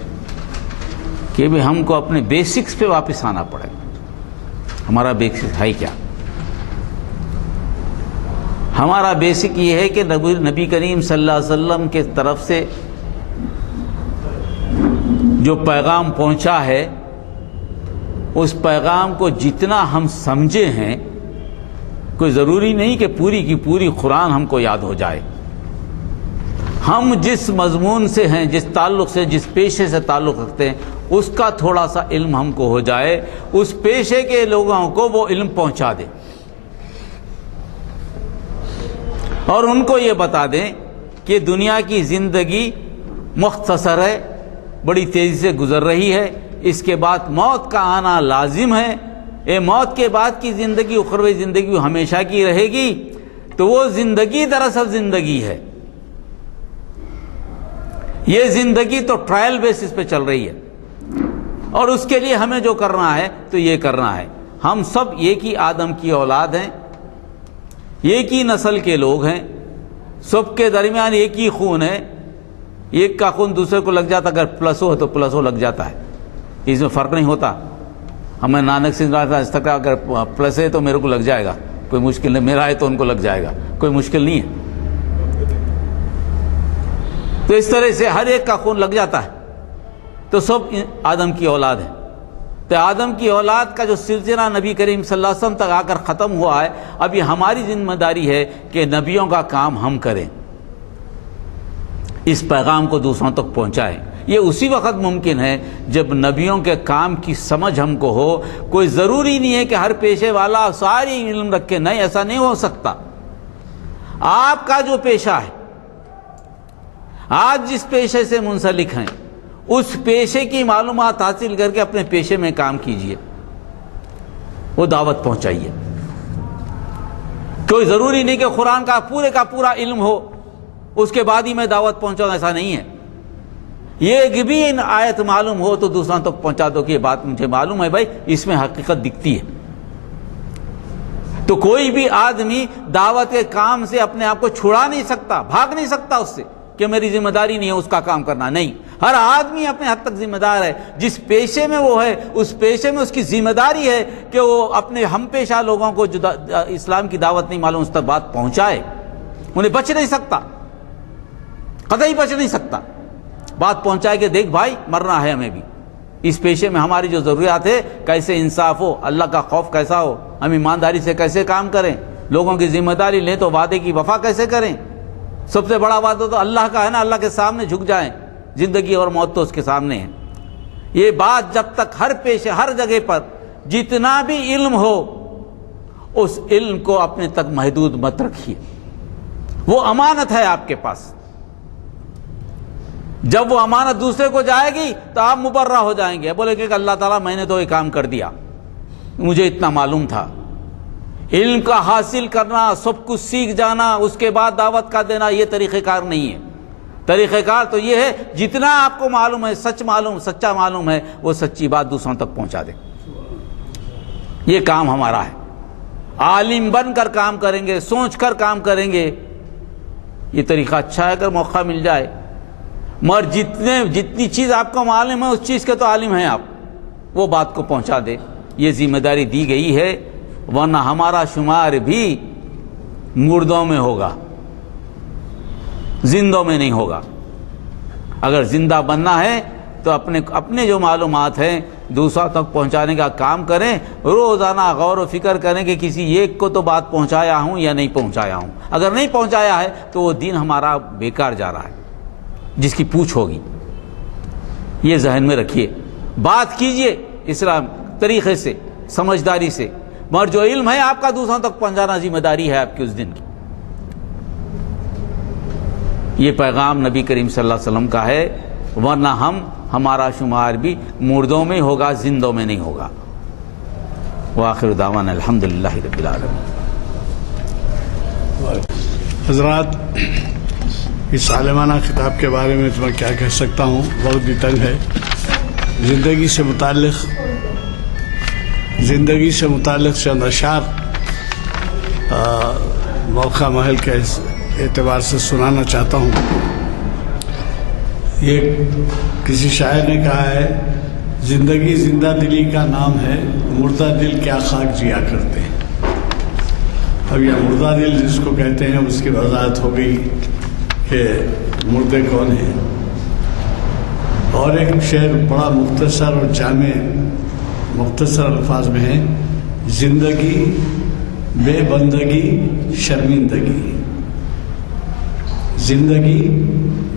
کہ بھی ہم کو اپنے بیسکس پہ واپس آنا پڑے. ہمارا بیسک ہے کیا؟ ہمارا بیسک یہ ہے کہ نبی کریم صلی اللہ علیہ وسلم کے طرف سے جو پیغام پہنچا ہے، اس پیغام کو جتنا ہم سمجھے ہیں، کوئی ضروری نہیں کہ پوری کی پوری قرآن ہم کو یاد ہو جائے. ہم جس مضمون سے ہیں، جس تعلق سے، جس پیشے سے تعلق رکھتے ہیں، اس کا تھوڑا سا علم ہم کو ہو جائے، اس پیشے کے لوگوں کو وہ علم پہنچا دے اور ان کو یہ بتا دیں کہ دنیا کی زندگی مختصر ہے، بڑی تیزی سے گزر رہی ہے، اس کے بعد موت کا آنا لازم ہے. موت کے بعد کی زندگی، اخروی زندگی ہمیشہ کی رہے گی. تو وہ زندگی دراصل زندگی ہے. یہ زندگی تو ٹرائل بیسس پہ چل رہی ہے اور اس کے لیے ہمیں جو کرنا ہے تو یہ کرنا ہے. ہم سب ایک ہی آدم کی اولاد ہیں، ایک ہی نسل کے لوگ ہیں، سب کے درمیان ایک ہی خون ہے. ایک کا خون دوسرے کو لگ جاتا، اگر پلس ہو تو پلس ہو لگ جاتا ہے، اس میں فرق نہیں ہوتا. ہمیں نانک سنگھ اس تک اگر پلس ہے تو میرے کو لگ جائے گا، کوئی مشکل نہیں، میرا ہے تو ان کو لگ جائے گا، کوئی مشکل نہیں ہے. تو اس طرح سے ہر ایک کا خون لگ جاتا ہے، تو سب آدم کی اولاد ہے. تو آدم کی اولاد کا جو سلسلہ نبی کریم صلی اللہ علیہ وسلم تک آ کر ختم ہوا ہے، اب یہ ہماری ذمہ داری ہے کہ نبیوں کا کام ہم کریں، اس پیغام کو دوسروں تک پہنچائیں. یہ اسی وقت ممکن ہے جب نبیوں کے کام کی سمجھ ہم کو ہو. کوئی ضروری نہیں ہے کہ ہر پیشے والا ساری علم رکھے، نہیں، ایسا نہیں ہو سکتا. آپ کا جو پیشہ ہے، آپ جس پیشے سے منسلک ہیں، اس پیشے کی معلومات حاصل کر کے اپنے پیشے میں کام کیجئے، وہ دعوت پہنچائیے. کوئی ضروری نہیں کہ قرآن کا پورا علم ہو اس کے بعد ہی میں دعوت پہنچاؤں، ایسا نہیں ہے. یہ بھی ان آیت معلوم ہو تو دوسروں تک پہنچا دو کہ یہ بات مجھے معلوم ہے بھائی، اس میں حقیقت دکھتی ہے. تو کوئی بھی آدمی دعوت کے کام سے اپنے آپ کو چھڑا نہیں سکتا، بھاگ نہیں سکتا اس سے کہ میری ذمہ داری نہیں ہے اس کا کام کرنا، نہیں، ہر آدمی اپنے حد تک ذمہ دار ہے۔ جس پیشے میں وہ ہے اس پیشے میں اس کی ذمہ داری ہے کہ وہ اپنے ہم پیشہ لوگوں کو جو اسلام کی دعوت نہیں معلوم اس تک بات پہنچائے، انہیں بچ نہیں سکتا، قطعی بچ نہیں سکتا، بات پہنچائے کہ دیکھ بھائی مرنا ہے ہمیں بھی، اس پیشے میں ہماری جو ضروریات ہے کیسے انصاف ہو، اللہ کا خوف کیسا ہو، ہم ایمانداری سے کیسے کام کریں، لوگوں کی ذمہ داری لیں تو وعدے کی وفا کیسے کریں، سب سے بڑا وعدہ تو اللہ کا ہے نا، اللہ کے سامنے جھک جائیں، زندگی اور موت تو اس کے سامنے ہے۔ یہ بات جب تک ہر پیشے ہر جگہ پر جتنا بھی علم ہو اس علم کو اپنے تک محدود مت رکھیے، وہ امانت ہے آپ کے پاس، جب وہ امانت دوسرے کو جائے گی تو آپ مبرہ ہو جائیں گے، بولے کہ اللہ تعالیٰ میں نے تو یہ کام کر دیا، مجھے اتنا معلوم تھا۔ علم کا حاصل کرنا، سب کچھ سیکھ جانا، اس کے بعد دعوت کا دینا، یہ طریقہ کار نہیں ہے۔ طریقہ کار تو یہ ہے جتنا آپ کو معلوم ہے، سچا معلوم ہے، وہ سچی بات دوسروں تک پہنچا دیں، یہ کام ہمارا ہے۔ عالم بن کر کام کریں گے، سوچ کر کام کریں گے، یہ طریقہ اچھا ہے اگر موقع مل جائے، مگر جتنی چیز آپ کو معلوم ہے اس چیز کے تو عالم ہیں آپ، وہ بات کو پہنچا دے، یہ ذمہ داری دی گئی ہے، ورنہ ہمارا شمار بھی مردوں میں ہوگا، زندوں میں نہیں ہوگا۔ اگر زندہ بننا ہے تو اپنے جو معلومات ہیں دوسروں تک پہنچانے کا کام کریں، روزانہ غور و فکر کریں کہ کسی ایک کو تو بات پہنچایا ہوں یا نہیں پہنچایا ہوں، اگر نہیں پہنچایا ہے تو وہ دین ہمارا بیکار جا رہا ہے، جس کی پوچھ ہوگی، یہ ذہن میں رکھیے۔ بات کیجئے اسلام طریقے سے، سمجھداری سے، مگر جو علم ہے آپ کا دوسروں تک پہنچانا ذمہ داری ہے آپ کی اس دن کی۔ یہ پیغام نبی کریم صلی اللہ علیہ وسلم کا ہے، ورنہ ہمارا شمار بھی مردوں میں ہوگا، زندوں میں نہیں ہوگا۔ وآخر دعوانا الحمدللہ رب العالمین۔ حضرات، اس عالمانہ خطاب کے بارے میں تو میں کیا کہہ سکتا ہوں، وقت بھی تنگ ہے۔ زندگی سے متعلق چند اشعار موقع محل کے اعتبار سے سنانا چاہتا ہوں۔ یہ کسی شاعر نے کہا ہے، زندگی زندہ دلی کا نام ہے، مردہ دل کیا خاک جیا کرتے ہیں۔ اب یہ مردہ دل جس کو کہتے ہیں اس کی وضاحت ہو گئی کہ مردے کون ہیں، اور ایک شعر بڑا مختصر اور جامع مختصر الفاظ میں ہے، زندگی بے بندگی شرمندگی، زندگی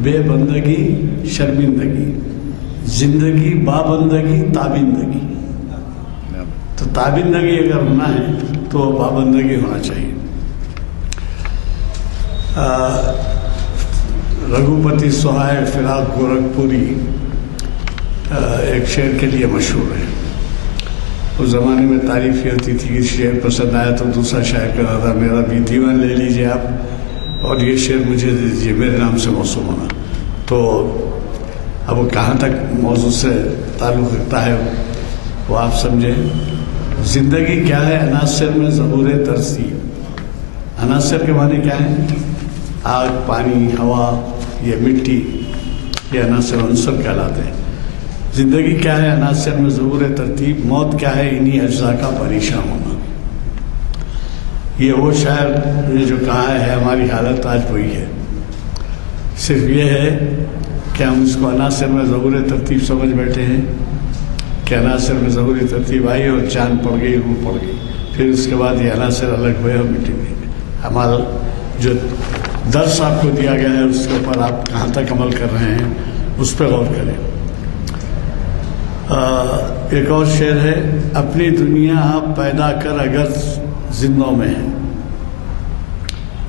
بے بندگی شرمندگی، زندگی بابندگی تابندگی۔ تو تابندگی اگر ہونا ہے تو بابندگی ہونا چاہیے۔ رگھوپتی سہائے فراق گورکھپوری ایک شعر کے لیے مشہور ہے۔ اس زمانے میں تعریف یہ ہوتی تھی کہ شعر پسند آیا تو دوسرا شاعر کہتا تھا میرا بھی دیوان لے لیجئے آپ اور یہ شعر مجھے دے دیجئے، میرے نام سے موسوم ہونا۔ تو اب وہ کہاں تک موضوع سے تعلق رکھتا ہے وہ آپ سمجھیں۔ زندگی کیا ہے؟ عناصر میں ظہور ترسیب۔ عناصر کے معنی کیا ہیں؟ آگ، پانی، ہوا، یہ مٹی، یہ عنصر کہلاتے ہیں۔ زندگی کیا ہے؟ عناصر میں ظہور ترتیب۔ موت کیا ہے؟ انہی اجزاء کا پریشان ہونا۔ یہ وہ شاعر نے جو کہا ہے ہماری حالت آج وہی ہے، صرف یہ ہے کہ ہم اس کو عناصر میں ظہور ترتیب سمجھ بیٹھے ہیں کہ عناصر میں ظہور ترتیب آئی اور جان پڑ گئی، روح پڑ گئی، پھر اس کے بعد یہ عناصر الگ ہوئے اور مٹی گئی۔ ہمارا جو درس آپ کو دیا گیا ہے اس کے اوپر آپ کہاں تک عمل کر رہے ہیں اس پہ غور کریں۔ ایک اور شعر ہے، اپنی دنیا آپ پیدا کر اگر زندوں میں ہے۔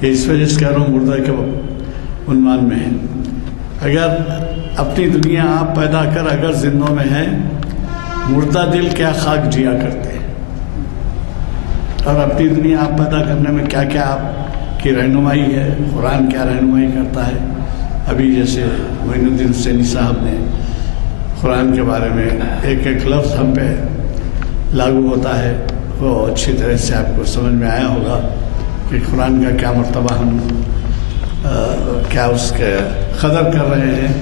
یہ اس وجہ سے کہہ رہا ہوں مردہ کے عنوان میں ہے۔ اگر اپنی دنیا آپ پیدا کر اگر زندوں میں ہے، مردہ دل کیا خاک جیا کرتے ہیں۔ اور اپنی دنیا آپ پیدا کرنے میں کیا کیا آپ کی رہنمائی ہے، قرآن کیا رہنمائی کرتا ہے۔ ابھی جیسے معین الدین حسینی صاحب نے قرآن کے بارے میں ایک ایک لفظ ہم پہ لاگو ہوتا ہے، وہ اچھی طرح سے آپ کو سمجھ میں آیا ہوگا کہ قرآن کا کیا مرتبہ ہم کیا اس کے قدر کر رہے ہیں.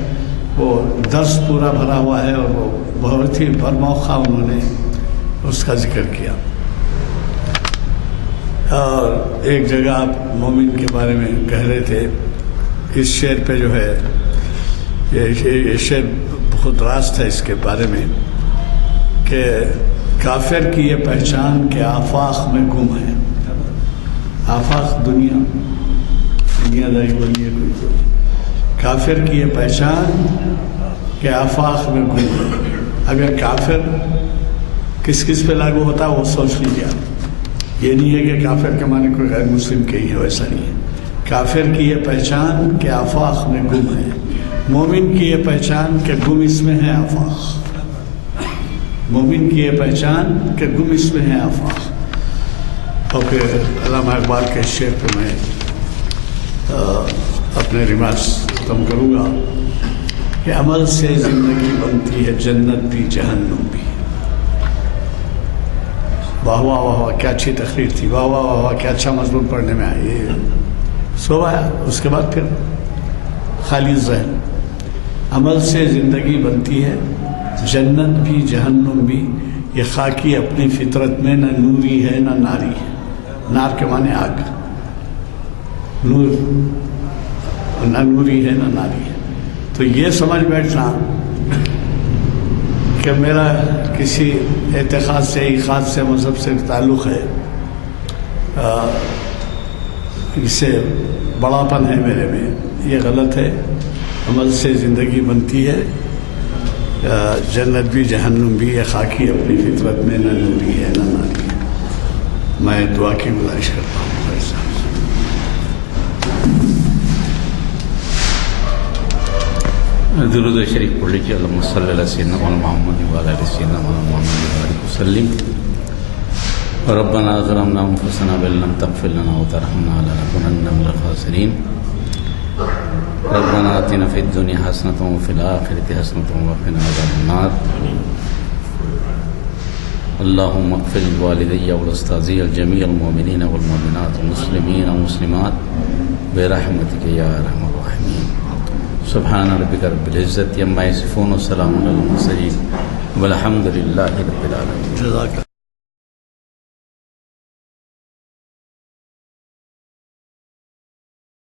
وہ درس پورا بھرا ہوا ہے اور وہ بہت ہی برموقع انہوں نے اس کا ذکر کیا. اور ایک جگہ آپ مومن کے بارے میں کہہ رہے تھے. اس شعر پہ جو ہے یہ شعر بہت راست ہے اس کے بارے میں کہ کافر کی یہ پہچان کہ آفاق میں گم ہے. آفاق دنیا داری بنی ہے کوئی. کافر کی یہ پہچان کہ آفاق میں گم ہے. اگر کافر کس کس پہ لاگو ہوتا ہے وہ سوچ لیجیے. یہ نہیں ہے کہ کافر کے معنی کوئی غیر مسلم کے ہی ہے، ویسا نہیں ہے. کافر کی یہ پہچان کہ آفاق میں گم ہے. مومن کی یہ پہچان کہ گم اس میں ہے آفاق. مومن کی یہ پہچان کہ گم اس میں ہے آفاق. اور پھر علامہ اقبال کے شعر پہ میں اپنے ریمارکس ختم کروں گا کہ عمل سے زندگی بنتی ہے جنت بھی جہنم بھی. واہ واہ واہ واہ کیا اچھی تقریر تھی. واہ واہ واہ واہ کیا اچھا مضمون پڑھنے میں آیا. یہ سو آیا. اس کے بعد پھر خالی ذہن. عمل سے زندگی بنتی ہے جنت بھی جہنم بھی. یہ خاکی اپنی فطرت میں نہ نوری ہے نہ ناری ہے. نار کے معنی آگ. نور نہ نوری ہے نہ ناری ہے. تو یہ سمجھ بیٹھنا کہ میرا کسی اعتقاد سے عقیدت سے مذہب سے تعلق ہے، اس سے بڑاپن ہے میرے میں، یہ غلط ہے. عمل سے زندگی بنتی ہے جنت بھی جہنم بھی. یہ خاکی اپنی فطرت میں نہ نوری ہے نہ ناری ہے. میں دعا کی گزارش کرتا ہوں. درود شریف پڑھ لیجیے. اللہم صلی علی سیدنا محمد وعلی آل سیدنا محمد وبارک وسلم. ربنا ظلمنا انفسنا وان لم تغفر لنا وترحمنا لنكونن من الخاسرین. ربنا آتنا فی الدنیا حسنۃ وفی الآخرۃ حسنۃ وقنا عذاب النار. اللہم اغفر لوالدی والاستاذی الجمیع المؤمنین والمؤمنات والمسلمین والمسلمات برحمتک یا ارحم الراحمین. سبحان ربک رب العزت عما یصفون وسلام علی المرسلین والحمد للہ رب العالمین. جزاک اللہ.